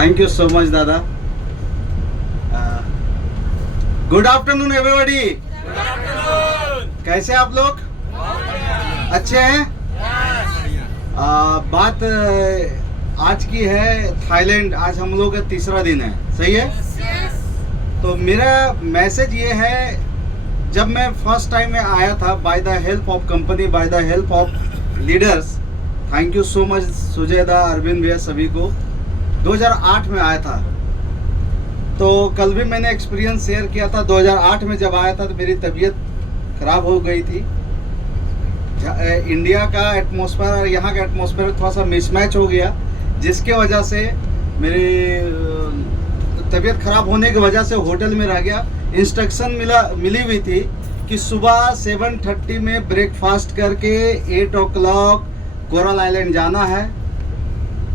Thank you so much दादा। Good afternoon everybody. कैसे आप लोग? अच्छे हैं? बात आज की है थाईलैंड। आज हम लोग का तीसरा दिन है, सही है? तो मेरा मैसेज ये है, जब मैं फर्स्ट टाइम में आया था by the help of company, by the help of leaders, thank you so much Sujayda, Arvind भैया, सभी को। 2008 में आया था। तो कल भी मैंने एक्सपीरियंस शेयर किया था। 2008 में जब आया था तो मेरी तबीयत खराब हो गई थी। इंडिया का एटमॉस्फेयर और यहाँ का एटमॉस्फेयर थोड़ा सा मिसमैच हो गया, जिसके वजह से मेरी तबीयत खराब होने की वजह से होटल में रह गया। इंस्ट्रक्शन मिली हुई थी कि सुबह 7:30 में ब्रेकफास्ट करके 8 o'clock कोरल आइलैंड जाना है।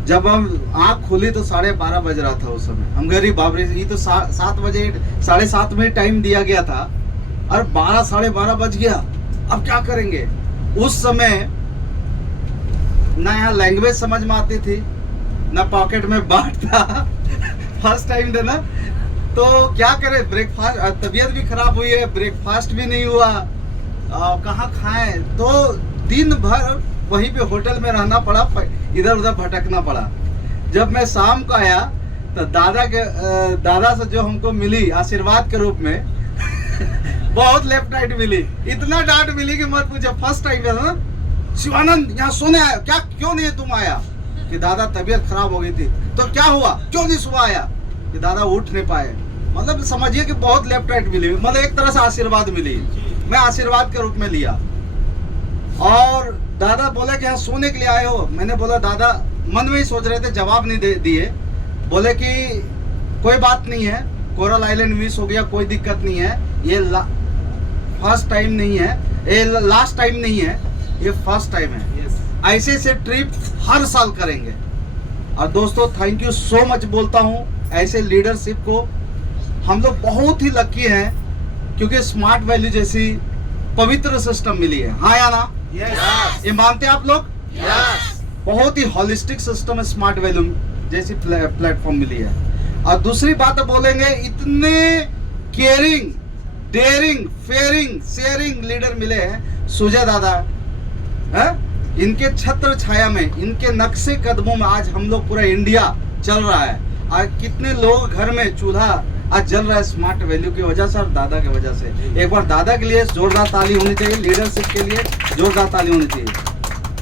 जब हम आँख खुली तो 12:30 बज रहा था उस समय। हम गरीब बाबरे, ये तो 7 बजे 7:30 में टाइम दिया गया था और 12 साढ़े 12 बज गया। अब क्या करेंगे? उस समय ना यहाँ लैंग्वेज समझ में आती थी, ना पॉकेट में बाट था। फर्स्ट टाइम था ना, तो क्या करें? ब्रेकफास्ट, तबीयत भी खराब हुई है, ब्रेकफास्ट भी नहीं हुआ, कहाँ खाएं? तो दिन भर वहीं पे होटल में रहना पड़ा, इधर उधर भटकना पड़ा। जब मैं शाम को आया तो दादा से जो हमको मिली आशीर्वाद के रूप में बहुत लेफ्ट राइट मिली, इतना डांट मिली कि मत पूछो। फर्स्ट टाइम था ना, शिवानंद यहाँ सोने आया क्या? क्यों नहीं तुम आया? कि दादा तबीयत खराब हो गई थी। तो क्या हुआ? क्यों नहीं सुबह आया? कि दादा उठ नहीं पाए। मतलब समझिए कि बहुत लेफ्ट राइट मिली, मतलब एक तरह से आशीर्वाद मिली। मैं आशीर्वाद के रूप में लिया। और दादा बोले कि यहाँ सोने के लिए आए हो। मैंने बोला दादा, मन में ही सोच रहे थे, जवाब नहीं दिए। बोले कि कोई बात नहीं है, कोरल आइलैंड मिस हो गया, कोई दिक्कत नहीं है। ये फर्स्ट टाइम नहीं है, ये लास्ट टाइम नहीं है, ये फर्स्ट टाइम है। ऐसे से ट्रिप हर साल करेंगे। और दोस्तों थैंक यू सो मच बोलता हूँ ऐसे लीडरशिप को। हम लोग बहुत ही लकी हैं क्योंकि स्मार्ट वैल्यू जैसी पवित्र सिस्टम मिली है। हाँ या ना? ये मानते हैं आप लोग? बहुत ही होलिस्टिक सिस्टम है, स्मार्ट वैल्यू जैसी प्लेटफॉर्म मिली है। और दूसरी बात बोलेंगे, इतने caring, daring, fairing, sharing leader मिले हैं सुजय दादा है। इनके छत्र छाया में, इनके नक्शे कदमों में आज हम लोग पूरा इंडिया चल रहा है। आज कितने लोग घर में चूल्हा आज जल रहा है स्मार्ट वैल्यू की वजह से और दादा की वजह से। एक बार दादा के लिए जोरदार ताली होनी चाहिए, लीडरशिप के लिए जोरदार ताली होनी चाहिए।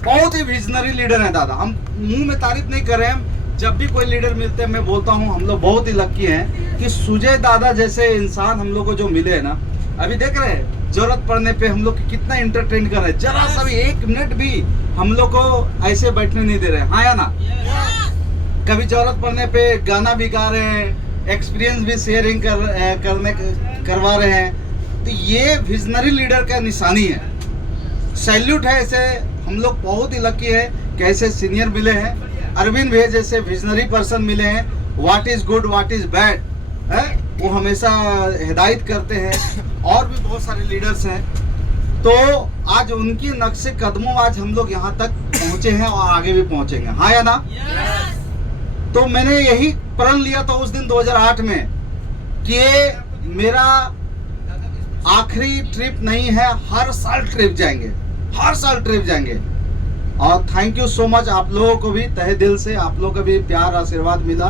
बहुत ही विजनरी लीडर है दादा। हम मुंह में तारीफ नहीं कर रहे हैं, जब भी कोई लीडर मिलते हैं मैं बोलता हूँ हम लोग बहुत ही लकी हैं कि सुजय दादा जैसे इंसान हम लोग को जो मिले हैं ना। अभी देख रहे हैं जरूरत पड़ने पे हम लोग कितना इंटरटेन कर रहे हैं, जरा सा भी 1 मिनट भी हम लोग को ऐसे बैठने नहीं दे रहे। हाँ या ना? कभी जरूरत पड़ने पे गाना भी गा रहे हैं, एक्सपीरियंस भी शेयरिंग करवा रहे हैं। तो ये विजनरी लीडर का निशानी है। सैल्यूट है। ऐसे हम लोग बहुत ही लकी है कि ऐसे सीनियर मिले हैं। अरविंद भैया जैसे विजनरी पर्सन मिले हैं। What is good, what is bad है, वो हमेशा हिदायत करते हैं। और भी बहुत सारे लीडर्स हैं। तो आज उनकी नक्शे कदमों आज हम लोग यहाँ तक पहुँचे हैं और आगे भी पहुँचेंगे। हाँ या ना? तो मैंने यही प्रण लिया था उस दिन 2008 में कि मेरा आखिरी ट्रिप नहीं है, हर साल ट्रिप जाएंगे, हर साल ट्रिप जाएंगे। और थैंक यू सो मच आप लोगों को भी तहे दिल से, आप लोगों का भी प्यार आशीर्वाद मिला।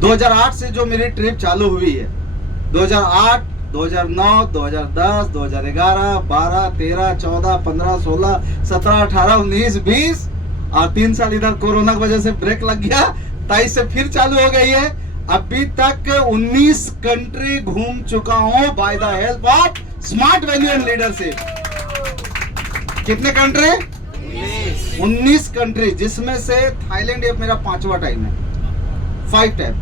2008 से जो मेरी ट्रिप चालू हुई है, 2008, 2009, 2010, 2011, 12, 13, 14, 15, 16, 17, 18, 19, 20 और 3 साल इधर कोरोना की वजह से ब्रेक लग गया। 23 से फिर चालू हो गई है। अभी तक 19 कंट्री घूम चुका हूं bye the help of smart value and leadership. कितने कंट्री? 19 कंट्री, जिसमें से थाईलैंड ये मेरा 5वां टाइम है, 5 टाइम।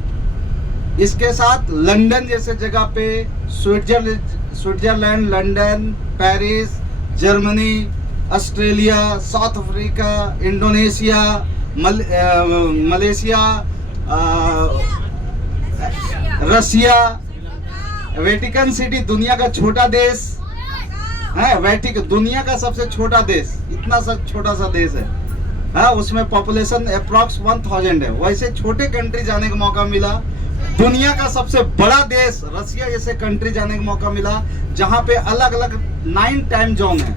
इसके साथ लंदन जैसे जगह पे, Switzerland, London, Paris, Germany, Australia, South Africa, Indonesia, Malaysia, Russia, Vatican City, दुनिया का छोटा देश है। वेटिकन दुनिया का सबसे छोटा देश, इतना सा छोटा सा देश है। हाँ, उसमें पॉपुलेशन अप्रॉक्स 1000 है। वैसे छोटे कंट्री जाने का मौका मिला। दुनिया का सबसे बड़ा देश रसिया जैसे कंट्री जाने का मौका मिला, जहाँ पे अलग अलग 9 टाइम जोन है।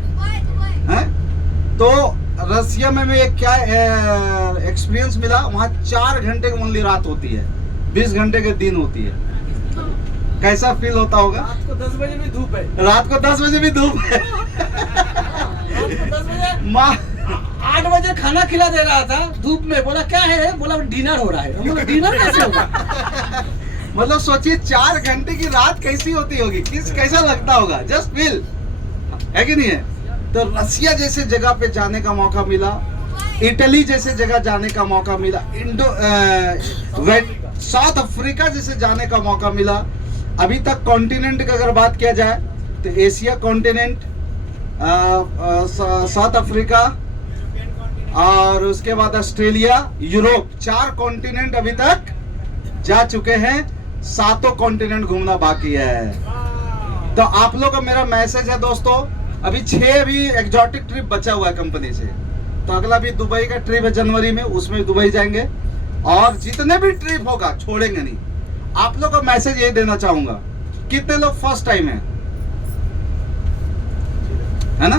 तो रसिया में एक क्या एक्सपीरियंस मिला, वहाँ 4 घंटे की ओनली रात होती है, 20 घंटे के दिन होती है। कैसा फील होता होगा? रात को 10 बजे भी धूप है। रात को 10 बजे भी धूप है। 10 बजे माँ 8 बजे खाना खिला दे रहा था धूप में, बोला क्या है, बोला डिनर हो रहा है। हम बोला डिनर कैसे होगा? मतलब सोचिए 4 घंटे की रात कैसी होती होगी, कैसा लगता होगा, जस्ट फील, है कि नहीं है? तो रसिया जैसे जगह पे जाने का मौका मिला, इटली जैसे जगह जाने का मौका मिला, साउथ अफ्रीका जैसे जाने का मौका मिला। अभी तक कॉन्टिनेंट की अगर बात किया जाए तो एशिया कॉन्टिनेंट, साउथ अफ्रीका और उसके बाद ऑस्ट्रेलिया, यूरोप, 4 कॉन्टिनेंट अभी तक जा चुके हैं। 7 कॉन्टिनेंट घूमना बाकी है। तो आप लोग का मेरा मैसेज है दोस्तों, अभी 6 भी एग्जॉटिक ट्रिप बचा हुआ है कंपनी से। तो अगला भी दुबई का ट्रिप है जनवरी में, उसमें दुबई जाएंगे और जितने भी ट्रिप होगा छोड़ेंगे नहीं। आप लोग को मैसेज ये देना चाहूंगा, कितने लोग फर्स्ट टाइम है ना?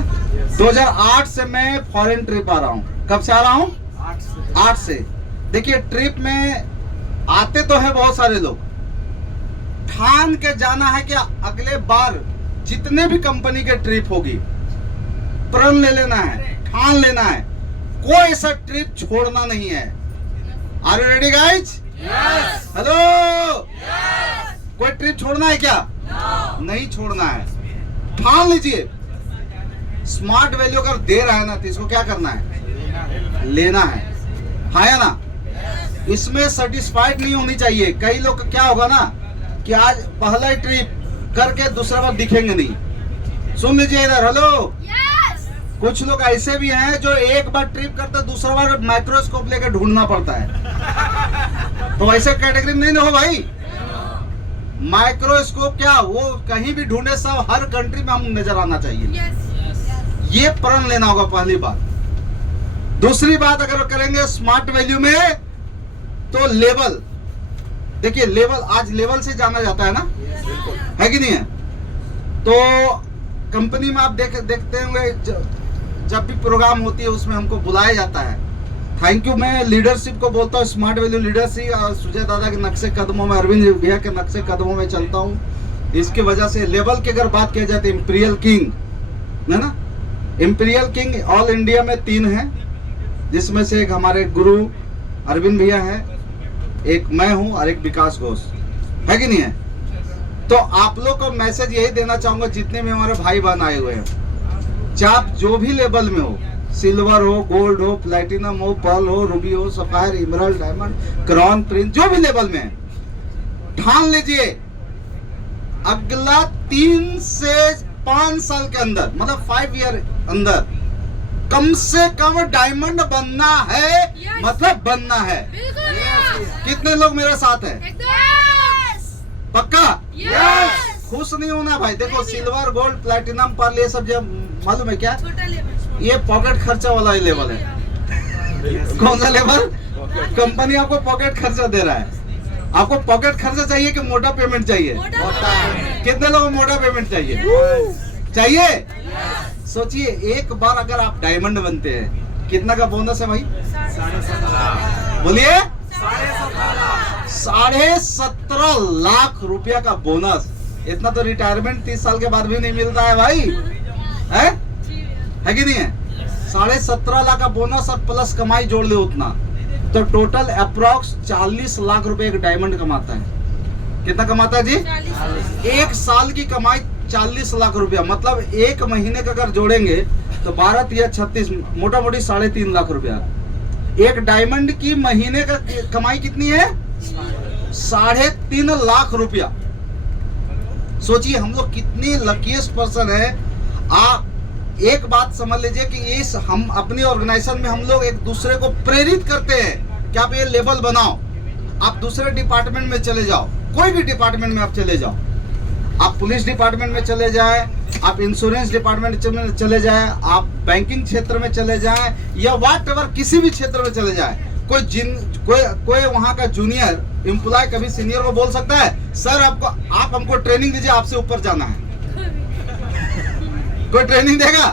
2008 से मैं फॉरेन ट्रिप आ रहा हूँ। कब से आ रहा हूँ? 8 से। देखिए ट्रिप में आते तो है बहुत सारे लोग, ठान के जाना है कि अगले बार जितने भी कंपनी के ट्रिप होगी प्रण ले लेना है, ठान लेना है, कोई ऐसा ट्रिप छोड़ना नहीं है। Are you ready guys? Hello, कोई ट्रिप छोड़ना है क्या? नहीं छोड़ना है, ठान लीजिए। स्मार्ट वैल्यू अगर दे रहा है ना तो इसको क्या करना है? लेना है, हाँ या ना? इसमें सेटिस्फाइड नहीं होनी चाहिए। कई लोग क्या होगा ना कि आज पहला ही ट्रिप करके दूसरा बार दिखेंगे नहीं। सुन लीजिए इधर, हेलो। कुछ लोग ऐसे भी हैं जो एक बार ट्रिप करते दूसरा बार माइक्रोस्कोप लेकर ढूंढना पड़ता है। तो वैसे कैटेगरी में नहीं हो भाई। माइक्रोस्कोप क्या, वो कहीं भी ढूंढे, सब हर कंट्री में हम नजर आना चाहिए। ये प्रण लेना होगा पहली बात। दूसरी बात अगर करेंगे स्मार्ट वैल्यू में तो लेवल, देखिए लेवल, आज लेवल से जाना जाता है ना, है कि नहीं है? तो कंपनी में आप देखते होंगे जब भी प्रोग्राम होती है उसमें हमको बुलाया जाता है। थैंक यू, मैं लीडरशिप को बोलता हूँ, स्मार्ट वैल्यू लीडरशिप और सुजय दादा के नक्शे कदमों में, अरविंद भैया के नक्शे कदमों में चलता हूँ। इसकी वजह से लेवल की अगर बात की जाती है, इंपीरियल किंग है ना, इंपीरियल किंग ऑल इंडिया में 3 हैं, जिसमें से एक हमारे गुरु अरविंद भैया है, एक मैं हूं और एक विकास घोष, है कि नहीं है? तो आप लोग को मैसेज यही देना चाहूंगा, जितने भी हमारे भाई बहन आए हुए हैं, चाहे आप जो भी लेवल में हो, सिल्वर हो, गोल्ड हो, प्लैटिनम हो, पर्ल हो, रूबी हो, sapphire, emerald, diamond, crown Prince, जो भी लेवल में है, ठान लीजिए अगला 3 से 5 साल के अंदर, मतलब 5 ईयर अंदर कम से कम डायमंड बनना है, मतलब बनना है। कितने लोग मेरे साथ हैं? पक्का? खुश नहीं होना भाई। देखो सिल्वर, गोल्ड, प्लैटिनम, पर्ल, ये सब जब मालूम है क्या, ये पॉकेट खर्चा वाला लेवल है। कौन सा लेवल? कंपनी आपको पॉकेट खर्चा दे रहा है। आपको पॉकेट खर्चा चाहिए कि मोटा पेमेंट चाहिए? कितने लोगों को मोटा पेमेंट चाहिए? सोचिए एक बार अगर आप डायमंड बनते हैं, कितना का बोनस है भाई? बोलिए 17.5 लाख रुपया का बोनस। इतना तो रिटायरमेंट 30 साल के बाद भी नहीं मिलता है भाई, है कि नहीं है? 17.5 लाख का बोनस और प्लस कमाई जोड़ ले उतना, तो टोटल अप्रॉक्स 40 लाख रुपए एक डायमंड कमाता है। कितना कमाता है जी? 1 साल की कमाई 40 लाख रुपया, मतलब 1 महीने का अगर जोड़ेंगे तो 12 या 36, मोटा मोटी 3.5 लाख रुपया। एक डायमंड की महीने का कमाई कितनी है? 3.5 लाख रुपया। सोचिए हम लोग कितने लकीस्ट पर्सन है। आप एक बात समझ लीजिए कि इस हम अपनी ऑर्गेनाइजेशन में हम लोग एक दूसरे को प्रेरित करते हैं कि आप ये लेवल बनाओ, आप दूसरे डिपार्टमेंट में चले जाओ, कोई भी डिपार्टमेंट में आप चले जाओ, आप पुलिस डिपार्टमेंट में चले जाए, आप इंश्योरेंस डिपार्टमेंट में चले जाए, आप बैंकिंग क्षेत्र में चले जाए, या वाट एवर किसी भी क्षेत्र में चले जाए, कोई वहां का जूनियर एम्प्लॉय कभी सीनियर को बोल सकता है सर आप हमको ट्रेनिंग दीजिए, आपसे ऊपर जाना है? कोई ट्रेनिंग देगा?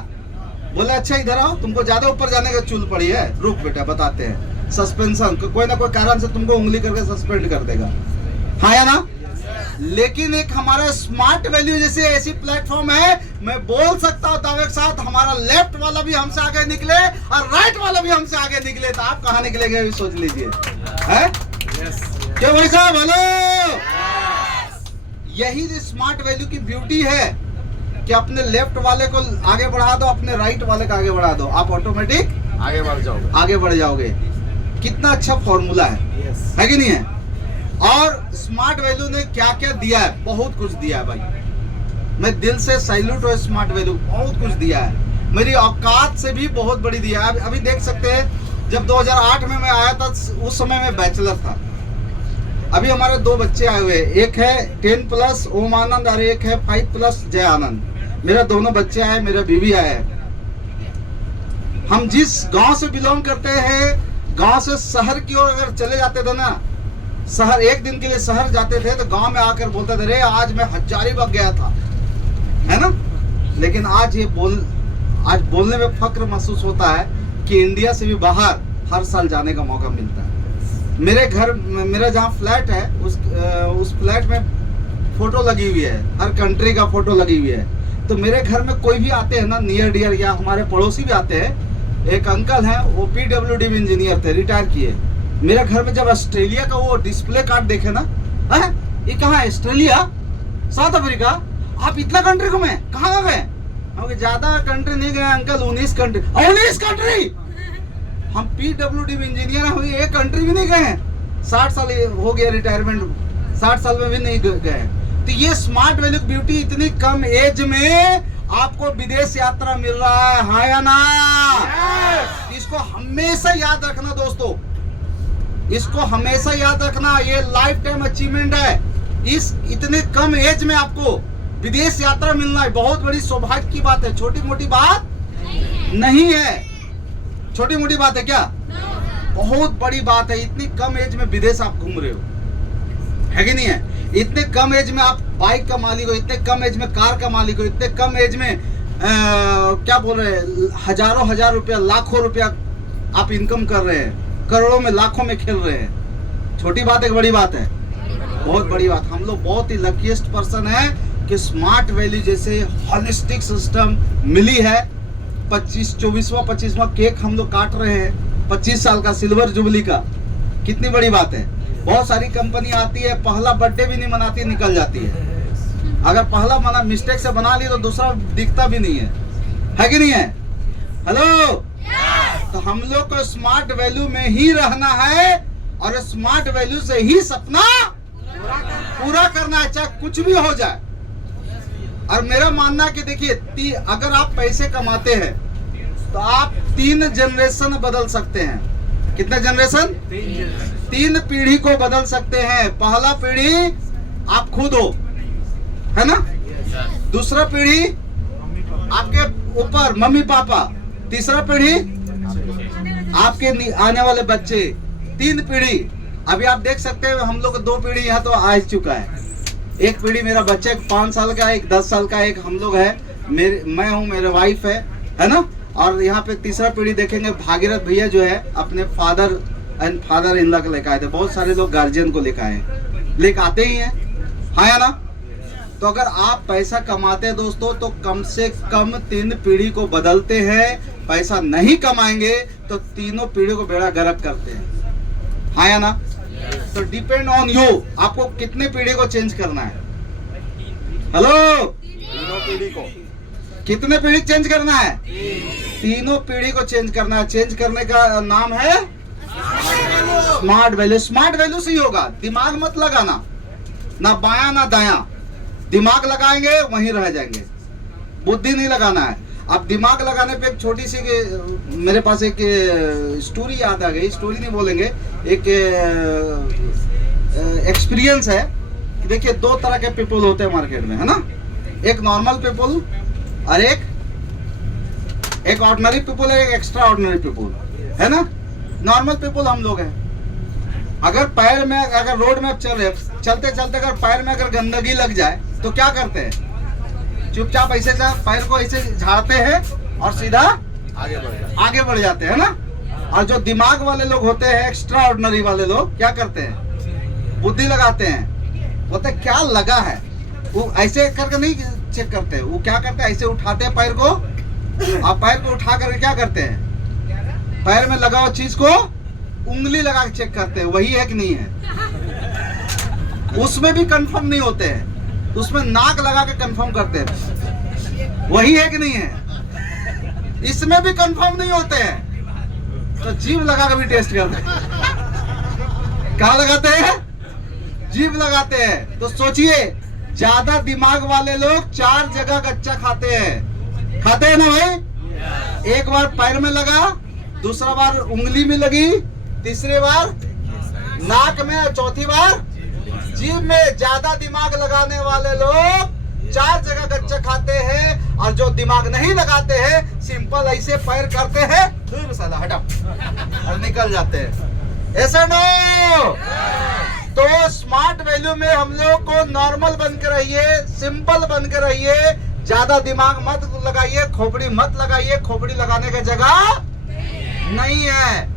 बोले अच्छा इधर आओ, तुमको ज्यादा ऊपर जाने का चूल पड़ी है, रुक बेटा बताते हैं। सस्पेंशन, कोई ना कोई कारण से तुमको उंगली करके सस्पेंड कर देगा, हाँ या ना? लेकिन एक हमारा स्मार्ट वैल्यू जैसे ऐसी प्लेटफॉर्म है, मैं बोल सकता हूँ दावे के साथ, हमारा लेफ्ट वाला भी हमसे आगे निकले और राइट वाला भी हमसे आगे निकले, तो आप कहाँ निकलेंगे अभी सोच लीजिए, है? क्यों भाई साहब, हेलो? यही स्मार्ट वैल्यू की ब्यूटी है कि अपने लेफ्ट वाले को आगे बढ़ा दो, अपने राइट वाले को आगे बढ़ा दो, आप ऑटोमेटिक आगे बढ़ जाओगे। कितना अच्छा फॉर्मूला है कि नहीं है? और स्मार्ट वैल्यू ने क्या क्या दिया है, बहुत कुछ दिया है भाई, मैं दिल से सैल्यूट हूँ। स्मार्ट वैल्यू बहुत कुछ दिया है, मेरी औकात से भी बहुत बड़ी दिया है। अभी देख सकते हैं, जब 2008 में मैं आया था उस समय मैं बैचलर था। अभी हमारे 2 बच्चे आए हुए, एक है 10+ ओम आनंद और एक है 5+ जय आनंद। मेरा दोनों बच्चे आए, मेरा बीवी आया है। हम जिस गांव से बिलोंग करते हैं, गांव से शहर की ओर अगर चले जाते थे ना, शहर एक दिन के लिए शहर जाते थे तो गांव में आकर बोलते थे, रे आज मैं हजारीबाग गया था, है ना? लेकिन आज बोलने में फक्र महसूस होता है कि इंडिया से भी बाहर हर साल जाने का मौका मिलता है। मेरा जहाँ फ्लैट है उस फ्लैट में फोटो लगी हुई है, हर कंट्री का फोटो लगी हुई है। तो मेरे घर में कोई भी आते हैं ना, नियर डियर या हमारे पड़ोसी भी आते हैं। एक अंकल हैं, वो PWD में इंजीनियर थे, रिटायर किए। मेरे घर में जब ऑस्ट्रेलिया का वो डिस्प्ले कार्ड देखे ना, है ये कहाँ है? ऑस्ट्रेलिया, साउथ अफ्रीका, आप इतना कंट्री घूमे, कहाँ गए? हम ज्यादा कंट्री नहीं गए अंकल, 19 कंट्री। 19 कंट्री! हम PWD में इंजीनियर हैं, एक कंट्री भी नहीं गए हैं। 60 साल हो गया रिटायरमेंट, 60 साल में भी नहीं गए। तो ये स्मार्ट वैल्यू ब्यूटी, इतनी कम एज में आपको विदेश यात्रा मिल रहा है, हाँ या ना? इसको हमेशा याद रखना दोस्तों, इसको हमेशा याद रखना, ये लाइफ टाइम अचीवमेंट है। इस इतने कम एज में आपको विदेश यात्रा मिलना है, बहुत बड़ी सौभाग्य की बात है, छोटी मोटी बात नहीं है। छोटी मोटी बात है क्या? बहुत बड़ी बात है। इतनी कम एज में विदेश आप घूम रहे हो, है कि नहीं है? इतने कम एज में आप बाइक का मालिक हो, इतने कम एज में कार का मालिक हो, इतने कम एज में क्या बोल रहे हैं, हजारों हजार रुपया, लाखों रुपया आप इनकम कर रहे हैं, करोड़ों में लाखों में खेल रहे हैं। छोटी बात है कि बड़ी बात है? बहुत बड़ी बात। हम लोग बहुत ही लकीएस्ट पर्सन है कि स्मार्ट वैल्यू जैसे हॉलिस्टिक सिस्टम मिली है। 24वां केक हम लोग काट रहे हैं, 25 साल का सिल्वर जुबली का। कितनी बड़ी बात है। बहुत सारी कंपनी आती है, पहला बर्थडे भी नहीं मनाती, निकल जाती है। अगर पहला मिस्टेक से बना ली तो दूसरा दिखता भी नहीं है कि नहीं है? हेलो, तो हम लोग को स्मार्ट वैल्यू में ही रहना है और स्मार्ट वैल्यू से ही सपना पूरा करना है, चाहे कुछ भी हो जाए। और मेरा मानना है कि देखिए, अगर आप पैसे कमाते हैं तो आप 3 जनरेशन बदल सकते हैं। कितने जनरेशन? 3 पीढ़ी को बदल सकते हैं। पहला पीढ़ी आप खुद हो, है ना? दूसरा पीढ़ी आपके ऊपर मम्मी पापा, तीसरा पीढ़ी आपके आने वाले बच्चे, 3 पीढ़ी। अभी आप देख सकते हैं हम लोग 2 पीढ़ी यहाँ तो आ चुका है। एक पीढ़ी मेरा बच्चा 5 साल का, एक 10 साल का, एक हम लोग है, मैं हूँ, मेरे वाइफ है ना? और यहाँ पे तीसरा पीढ़ी देखेंगे, भागीरथ भैया जो है अपने फादर इन लॉ को लेकर आए थे। बहुत सारे लोग गार्जियन को लेकर आए, लेकर आते ही हैं, हाँ या ना? तो अगर आप पैसा कमाते हैं दोस्तों, तो कम से कम 3 पीढ़ी को बदलते हैं। पैसा नहीं कमाएंगे तो तीनों पीढ़ी को बेड़ा गर्क करते हैं, हाँ या ना? तो डिपेंड ऑन यू, आपको कितने पीढ़ी को चेंज करना है। हेलो, पीढ़ी को कितने पीढ़ी चेंज करना है? तीनों पीढ़ी को चेंज करना है। चेंज करने का नाम है स्मार्ट वैल्यू। स्मार्ट वैल्यू से ही होगा। दिमाग मत लगाना, ना बायां ना दायां। दिमाग लगाएंगे वहीं रह जाएंगे, बुद्धि नहीं लगाना है। अब दिमाग लगाने पे एक छोटी सी, मेरे पास एक स्टोरी याद आ गई। स्टोरी नहीं बोलेंगे, एक एक्सपीरियंस है कि देखिए दो तरह के पीपल होते हैं मार्केट में, है ना। एक नॉर्मल पीपल और एक ऑर्डिनरी पीपल है, एक एक्स्ट्रा ऑर्डिनरी पीपल, है ना। नॉर्मल पीपल हम लोग हैं। अगर पैर में, अगर रोड में चलते चलते अगर पैर में अगर गंदगी लग जाए तो क्या करते हैं? चुपचाप ऐसे पैर को ऐसे झाड़ते हैं और सीधा आगे बढ़ जाते हैं ना। और जो दिमाग वाले लोग होते हैं, एक्स्ट्रा ऑर्डिनरी वाले लोग, क्या करते हैं? बुद्धि लगाते हैं, बोलते क्या लगा है, वो ऐसे करके नहीं चेक करते। वो क्या करते हैं? ऐसे उठाते हैं पैर को, और पैर को उठा करके क्या करते हैं? पैर में लगा हुआ चीज को उंगली लगा के चेक करते हैं, वही है कि नहीं है। उसमें भी कंफर्म नहीं होते हैं, उसमें नाक लगा के कंफर्म करते हैं, वही है कि नहीं है। इसमें भी कंफर्म नहीं होते हैं तो जीभ लगा के भी टेस्ट करते हैं। कहाँ लगाते हैं? जीभ लगाते हैं। तो सोचिए, ज्यादा दिमाग वाले लोग 4 जगह कच्चा खाते हैं ना भाई। एक बार पैर में लगा, दूसरा बार उंगली में लगी, तीसरी बार नाक में, और चौथी बार जीभ में। ज्यादा दिमाग लगाने वाले लोग 4 जगह कच्चा खाते हैं, और जो दिमाग नहीं लगाते हैं सिंपल ऐसे पैर करते हैं, फिर साला हटा और निकल जाते हैं। ऐसे नो। तो स्मार्ट वैल्यू में हम लोग को नॉर्मल बन के रहिए, सिंपल बन के रहिए, ज्यादा दिमाग मत लगाइए, खोपड़ी मत लगाइए। खोपड़ी लगाने की जगह नहीं है।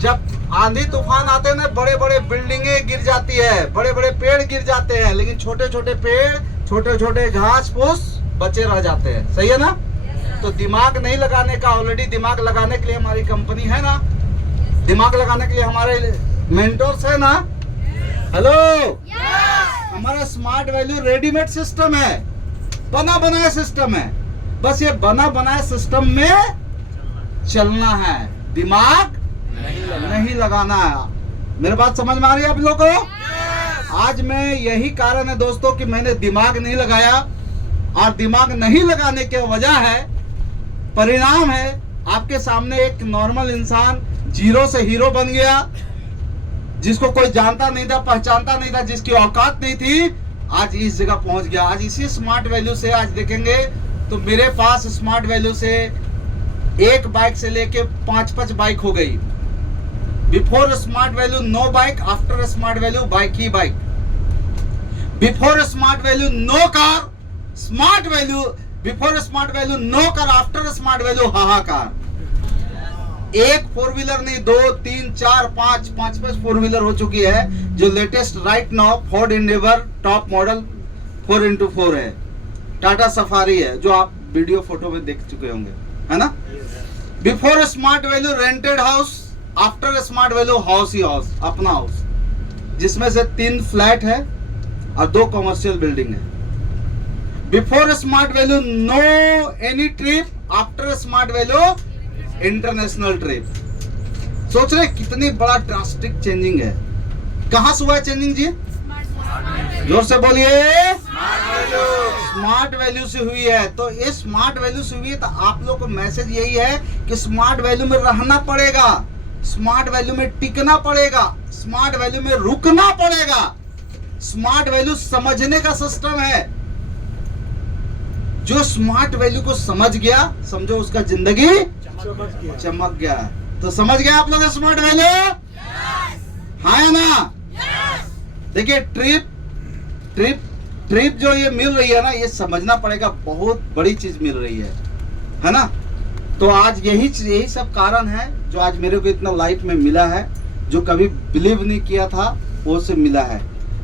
जब आंधी तूफान आते हैं ना, बड़े बड़े बिल्डिंगें गिर जाती है, बड़े बड़े पेड़ गिर जाते हैं, लेकिन छोटे छोटे पेड़, छोटे छोटे घास फूस बचे रह जाते हैं। सही है ना। तो दिमाग नहीं लगाने का, ऑलरेडी दिमाग लगाने के लिए हमारी कंपनी है ना, दिमाग लगाने के लिए हमारे मेंटोर्स है ना। हेलो, हमारा स्मार्ट वैल्यू रेडीमेड सिस्टम है, बना बनाया सिस्टम है। बस ये बना बनाया सिस्टम में चलना है, दिमाग नहीं लगाना है। मेरी बात समझ में आ रही है आप लोगों को? आज मैं यही कारण है दोस्तों कि मैंने दिमाग नहीं लगाया, और दिमाग नहीं लगाने की वजह है, परिणाम है, आपके सामने एक नॉर्मल इंसान जीरो से हीरो बन गया, जिसको कोई जानता नहीं था, पहचानता नहीं था, जिसकी औकात नहीं थी, आज इस जगह पहुंच गया। आज इसी स्मार्ट वैल्यू से आज देखेंगे तो मेरे पास स्मार्ट वैल्यू से एक बाइक से लेके 5-5 बाइक हो गई। Before smart value no bike, after smart value bike ही bike. Before smart value no car, smart value, before smart value no car, after smart value हाहाकार। एक 4 व्हीलर नहीं, 2, 3, 4, 5 4 व्हीलर हो चुकी है। जो latest right now Ford Endeavour top model 4x4 है, Tata safari है, जो आप वीडियो फोटो में देख चुके होंगे, है ना। Before smart value rented house, after smart value house ही हाउस, अपना हाउस, जिसमें से 3 फ्लैट है और 2 कमर्शियल बिल्डिंग है। Before smart value no any trip, after smart value international trip. सोच रहे कितनी बड़ा ड्रास्टिक चेंजिंग है। कहां से हुआ है चेंजिंग जी? जोर से बोलिए। स्मार्ट वैल्यू से हुई है। तो ये स्मार्ट वैल्यू से हुई है, तो आप लोग को मैसेज यही है कि स्मार्ट वैल्यू में रहना पड़ेगा, स्मार्ट वैल्यू में टिकना पड़ेगा, स्मार्ट वैल्यू में रुकना पड़ेगा। स्मार्ट वैल्यू समझने का सिस्टम है। जो स्मार्ट वैल्यू को समझ गया, समझो उसका जिंदगी चमक गया। तो समझ गया आप लोग स्मार्ट वैल्यू? हाँ या ना? देखिए ट्रिप जो ये मिल रही है ना, ये समझना पड़ेगा, बहुत बड़ी चीज मिल रही है ना। तो आज यही सब कारण है जो आज मेरे को इतना लाइफ में मिला है, जो कभी बिलीव नहीं किया था वो से मिला है।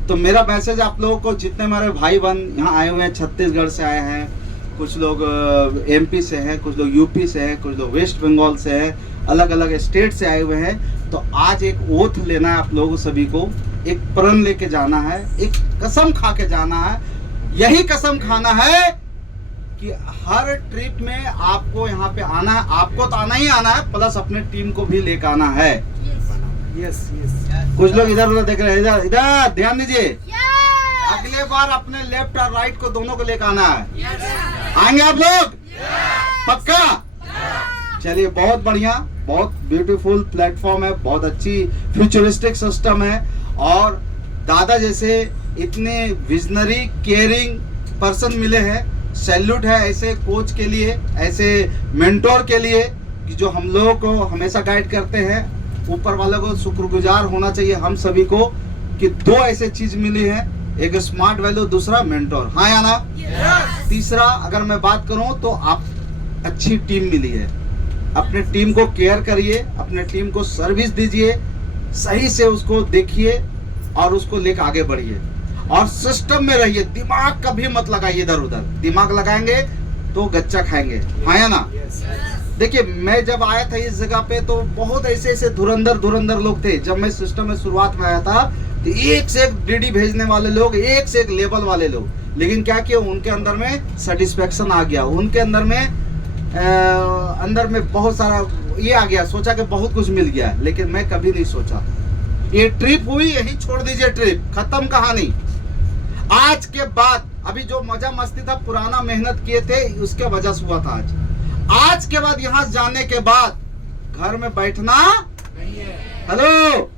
तो मेरा मैसेज आप लोगों को, जितने हमारे भाई बहन यहाँ आए हुए हैं, छत्तीसगढ़ से आए हैं, कुछ लोग MP से हैं, कुछ लोग UP से हैं, कुछ लोग वेस्ट बंगाल से हैं, अलग अलग स्टेट से आए हुए हैं। तो आज एक ओथ लेना है आप लोगों सभी को, एक प्रण लेके जाना है, एक कसम खा के जाना है। यही कसम खाना है कि हर ट्रिप में आपको यहाँ पे आना है, आपको तो आना ही आना है, प्लस अपने टीम को भी लेकर आना है। यस। कुछ लोग इधर उधर देख रहे हैं, इधर ध्यान दीजिए। अगले बार अपने लेफ्ट और राइट को दोनों को लेकर आना है। आएंगे आप लोग? पक्का? चलिए, बहुत बढ़िया, बहुत ब्यूटीफुल प्लेटफॉर्म है, बहुत अच्छी फ्यूचरिस्टिक सिस्टम है। और दादा जैसे इतने विजनरी केयरिंग पर्सन मिले हैं। सैल्यूट है ऐसे कोच के लिए, ऐसे मेंटोर के लिए कि जो हम लोगों को हमेशा गाइड करते हैं। ऊपर वालों को शुक्रगुजार होना चाहिए हम सभी को कि दो ऐसे चीज मिली है, एक स्मार्ट वैल्यू, दूसरा मेंटोर। हाँ या ना? तीसरा अगर मैं बात करूं तो आप अच्छी टीम मिली है। अपने टीम को केयर करिए, अपने टीम को सर्विस दीजिए, सही से उसको देखिए और उसको लेकर आगे बढ़िए और सिस्टम में रहिए। दिमाग कभी मत लगाइए इधर उधर, दिमाग लगाएंगे तो गच्चा खाएंगे। हाँ या ना? देखिए मैं जब आया था इस जगह पे तो बहुत ऐसे धुरंधर लोग थे। जब मैं सिस्टम में शुरुआत में आया था तो एक से एक डीडी भेजने वाले लोग, एक से एक लेवल वाले लोग, लेकिन क्या किया उनके अंदर में सेटिस्फेक्शन आ गया, उनके अंदर में बहुत सारा ये आ गया, सोचा कि बहुत कुछ मिल गया। लेकिन मैं कभी नहीं सोचा। ये ट्रिप हुई, यही छोड़ दीजिए, ट्रिप खत्म कहानी। आज के बाद अभी जो मजा मस्ती था, पुराना मेहनत किए थे उसके वजह से हुआ था। आज के बाद यहाँ जाने के बाद घर में बैठना नहीं है। हेलो,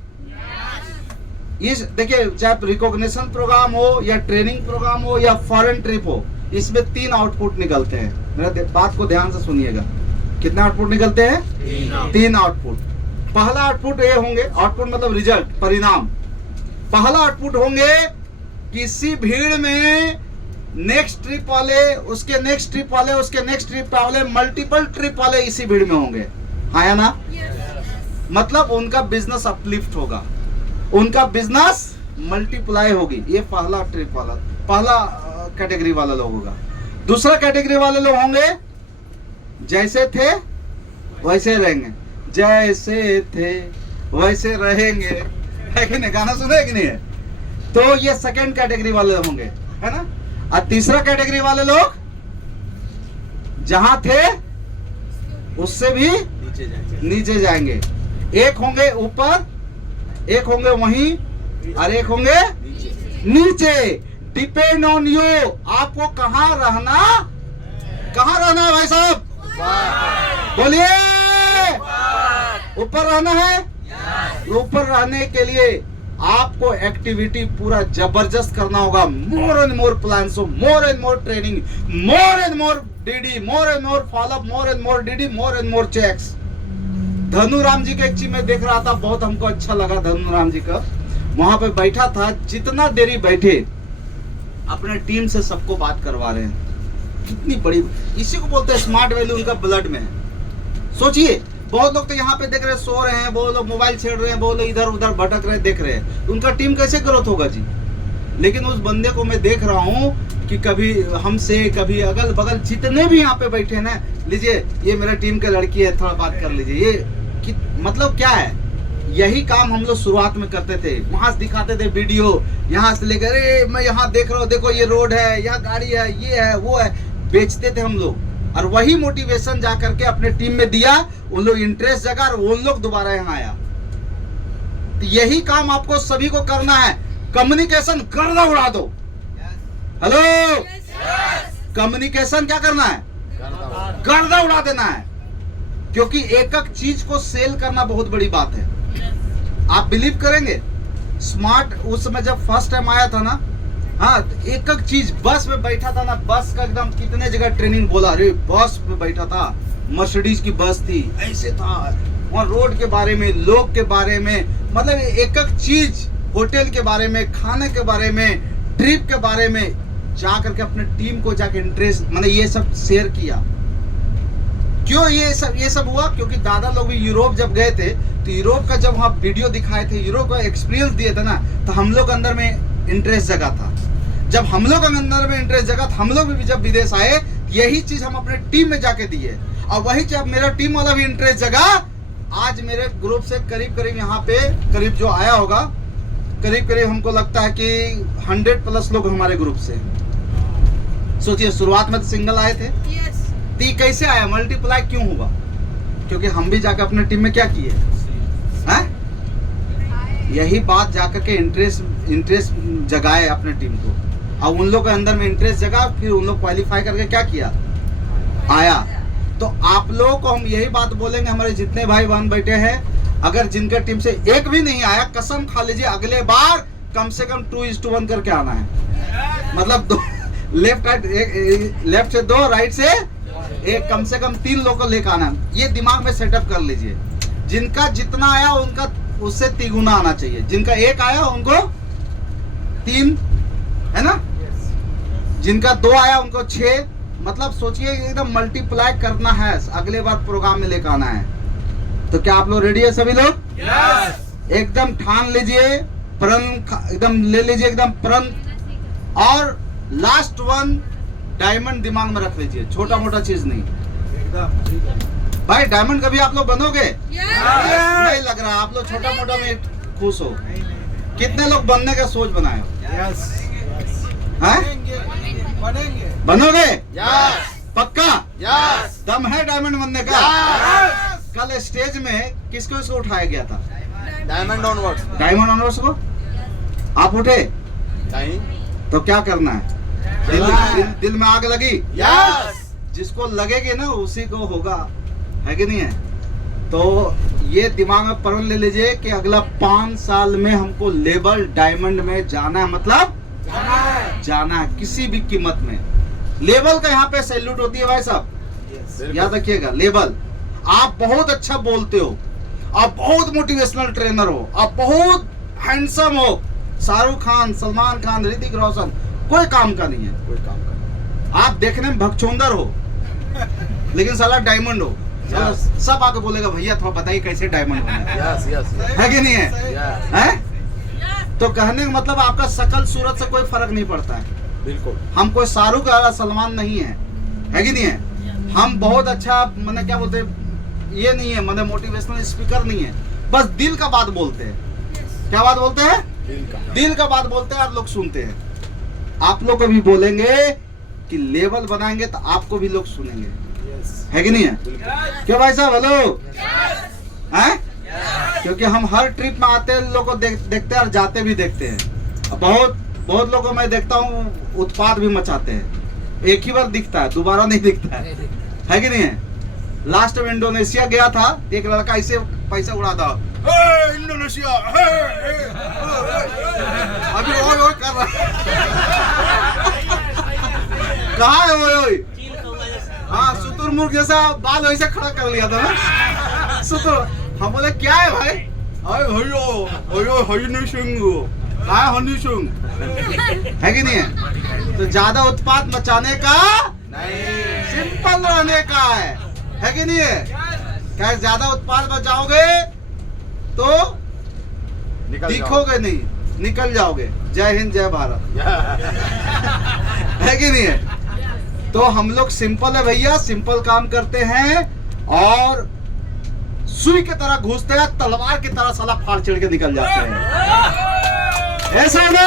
इस देखिए चाहे रिकॉग्निशन प्रोग्राम हो या ट्रेनिंग प्रोग्राम हो या फॉरेन ट्रिप हो, इसमें 3 आउटपुट निकलते हैं। मेरा बात को ध्यान से सुनिएगा। कितने आउटपुट निकलते हैं? 3 आउटपुट। पहला आउटपुट ये होंगे, आउटपुट मतलब रिजल्ट, परिणाम। पहला आउटपुट होंगे किसी भीड़ में नेक्स्ट ट्रिप वाले, उसके नेक्स्ट ट्रिप वाले, उसके नेक्स्ट ट्रिप वाले, मल्टीपल ट्रिप वाले इसी भीड़ में होंगे। हाँ या ना? मतलब उनका बिजनेस अपलिफ्ट होगा, उनका बिजनेस मल्टीप्लाई होगी। ये पहला ट्रिप वाला, पहला कैटेगरी वाला लोग होगा। दूसरा कैटेगरी वाले लोग होंगे जैसे थे वैसे रहेंगे, जैसे थे वैसे रहेंगे। है कि नहीं? गाना सुने कि नहीं है? तो ये सेकंड कैटेगरी वाले होंगे, है ना? और तीसरा कैटेगरी वाले लोग जहां थे उससे भी नीचे जाएंगे। एक होंगे ऊपर, एक होंगे वहीं, और एक होंगे नीचे। डिपेंड ऑन यू, आपको कहां रहना है भाई साहब? बोलिए, ऊपर रहना है। ऊपर रहने के लिए आपको एक्टिविटी पूरा जबरदस्त करना होगा। More and more plans, more and more training, more and more DD, more and more followup, more and more DD, more and more checks. Dhanu Ram जी का एक चीज मैं देख रहा था, बहुत हमको अच्छा लगा। धनु राम जी का वहां पे बैठा था, जितना देरी बैठे अपने टीम से सबको बात करवा रहे हैं। कितनी बड़ी, इसी को बोलते हैं स्मार्ट वैल्यू, उनका ब्लड में है। सोचिए, बहुत लोग तो यहाँ पे देख रहे हैं, सो रहे हैं, वो लोग मोबाइल छेड़ रहे हैं, वो लोग इधर उधर भटक रहे हैं, देख रहे हैं। उनका टीम कैसे ग्रोथ होगा जी? लेकिन उस बंदे को मैं देख रहा हूँ कि कभी हमसे, कभी अगल बगल जितने भी यहाँ पे बैठे हैं ना, लीजिए ये मेरा टीम का लड़की है, थोड़ा बात कर लीजिए। ये मतलब क्या है? यही काम हम लोग शुरुआत में करते थे। वहां से दिखाते थे वीडियो, यहाँ से लेकर, अरे मैं यहाँ देख रहा हूँ, देखो ये रोड है, यहाँ गाड़ी है, ये है, वो है, बेचते थे हम लोग। और वही मोटिवेशन जा करके अपने टीम में दिया, उन लोग इंटरेस्ट जगा और उन लोग दोबारा यहाँ आया। तो यही काम आपको सभी को करना है। कम्युनिकेशन गर्दा उड़ा दो। हेलो, कम्युनिकेशन क्या करना है? गर्दा उड़ा देना है। क्योंकि एक एक चीज को सेल करना बहुत बड़ी बात है। आप बिलीव करेंगे, स्मार्ट उस समय जब फर्स्ट टाइम आया था ना, हाँ, तो एक एक चीज, बस में बैठा था ना, बस का एकदम कितने जगह ट्रेनिंग बोला, अरे बस में बैठा था, मर्सिडीज की बस थी, ऐसे था, और रोड के बारे में, लोग के बारे में, मतलब एक एक चीज, होटल के बारे में, खाने के बारे में, ट्रिप के बारे में जा करके अपने टीम को जाके इंटरेस्ट, मतलब ये सब शेयर किया। क्यों ये सब हुआ? क्योंकि दादा लोग भी यूरोप जब गए थे तो यूरोप का जब वहाँ वीडियो दिखाए थे, यूरोप का एक्सपीरियंस दिए थे ना, तो हम लोग अंदर में इंटरेस्ट जगा था। जब हम लोग अंदर में इंटरेस्ट जगा, हम लोग भी जब विदेश आए, यही चीज हम अपने टीम में जाके दिए, और वही जब मेरा टीम वाला भी इंटरेस्ट जगा, आज मेरे ग्रुप से करीब यहाँ पे करीब जो आया होगा, करीब हमको लगता है कि 100+ लोग हमारे ग्रुप से। सोचिए, शुरुआत में तो सिंगल आए थे, तो ये कैसे आया, मल्टीप्लाई क्यों हुआ? क्योंकि हम भी जाकर अपने टीम में क्या किए हैं? यही बात जाकर के इंटरेस्ट जगाए अपने टीम को, और उन लोग के अंदर में इंटरेस्ट जगा, फिर उन लोग क्वालिफाई करके क्या किया, आया। तो आप लोगों को हम यही बात बोलेंगे, हमारे जितने भाई बहन बैठे हैं, अगर जिनके टीम से एक भी नहीं आया, कसम खा लीजिए अगले बार कम से कम 2:1 करके आना है। मतलब दो लेफ्ट लेफ्ट से 2, राइट से 1, कम से कम 3 लोग को लेकर आना है। ये दिमाग में सेटअप कर लीजिए। जिनका जितना आया उनका उससे 3 गुना आना चाहिए। जिनका 1 आया उनको 3, है ना? जिनका 2 आया उनको 6। मतलब सोचिए एकदम मल्टीप्लाई करना है, अगले बार प्रोग्राम में लेकर आना है। तो क्या आप लोग रेडी है सभी लोग? यस। एकदम ठान लीजिए, प्रण एकदम ले लीजिए, एकदम प्रण। और लास्ट 1 डायमंड दिमाग में रख लीजिए, छोटा मोटा चीज नहीं। एकदम भाई डायमंड कभी आप लोग बनोगे? यस। नहीं लग रहा, आप लोग छोटा मोटा में खुश हो। कितने लोग बनने का सोच बनाए हो? यस। हैं? बनेंगे। बनोगे? यस। पक्का? यस। दम है डायमंड बनने का? यस। कल स्टेज में किसको इसको उठाया गया था? Diamond onwards. डायमंड ऑनर्स को। आप उठे नहीं। तो क्या करना है? दिल में आग लगी? यस। जिसको लगेगी ना उसी को होगा, है कि नहीं है? तो ये दिमाग में प्रण ले लीजिए कि अगला 5 साल में हमको लेवल डायमंड में जाना है। मतलब जाना है किसी भी कीमत में। लेवल का यहाँ पे सैल्यूट होती है भाई साहब, याद रखिएगा। लेवल, आप बहुत अच्छा बोलते हो, आप बहुत मोटिवेशनल ट्रेनर हो, आप बहुत हैंडसम हो, शाहरुख खान, सलमान खान, ऋतिक रोशन, कोई काम का नहीं है। कोई काम कर। आप देखने में भगचोंदर हो लेकिन साला डायमंड हो। साला सब आके बोलेगा भैया थोड़ा बताइए कैसे डायमंड होना है। Yes yes. है कि नहीं है? यस। हैं? तो कहने का मतलब आपका शकल सूरत से कोई फर्क नहीं पड़ता है। बिल्कुल। हम कोई शाहरुख या सलमान नहीं है, है कि नहीं है? हम बहुत अच्छा मैंने क्या बोलते हैं, ये नहीं है, मैंने मोटिवेशनल स्पीकर नहीं है, बस दिल का बात बोलते हैं। क्या बात बोलते हैं? दिल का बात बोलते हैं और लोग सुनते हैं। आप लोग को भी बोलेंगे कि लेवल बनाएंगे तो आपको भी लोग सुनेंगे, है कि नहीं है? क्यों भाई साहब? हेलो हैं? क्योंकि हम हर ट्रिप में आते हैं, लोगों को देखते हैं और जाते भी देखते हैं। बहुत बहुत लोगों को मैं देखता हूँ उत्पाद भी मचाते हैं। एक ही बार दिखता है, दोबारा नहीं दिखता है कि नहीं है? लास्ट में इंडोनेशिया गया था, एक लड़का ऐसे पैसा उड़ा था, इंडोनेशिया अभी ओए ओए कर रहा कहाँ है ओए ओए? हाँ, शुतुरमुर्ग जैसा बाल वैसे खड़ा कर लिया था ना शुतुर। हम बोले क्या है भाई? अरे भैया हरी नहीं सिंह हनी सिंह, है कि नहीं है? तो ज्यादा उत्पाद मचाने का नहीं, सिंपल रहने का है कि नहीं है? क्या ज्यादा उत्पाद मचाओगे तो दिखोगे नहीं, निकल जाओगे। जय हिंद जय भारत, है कि नहीं है? तो हम लोग सिंपल है भैया, सिंपल काम करते हैं और सुई की तरह घुसते हैं, तलवार की तरह साला फाड़ चिड़ के निकल जाते हैं। ऐसा ना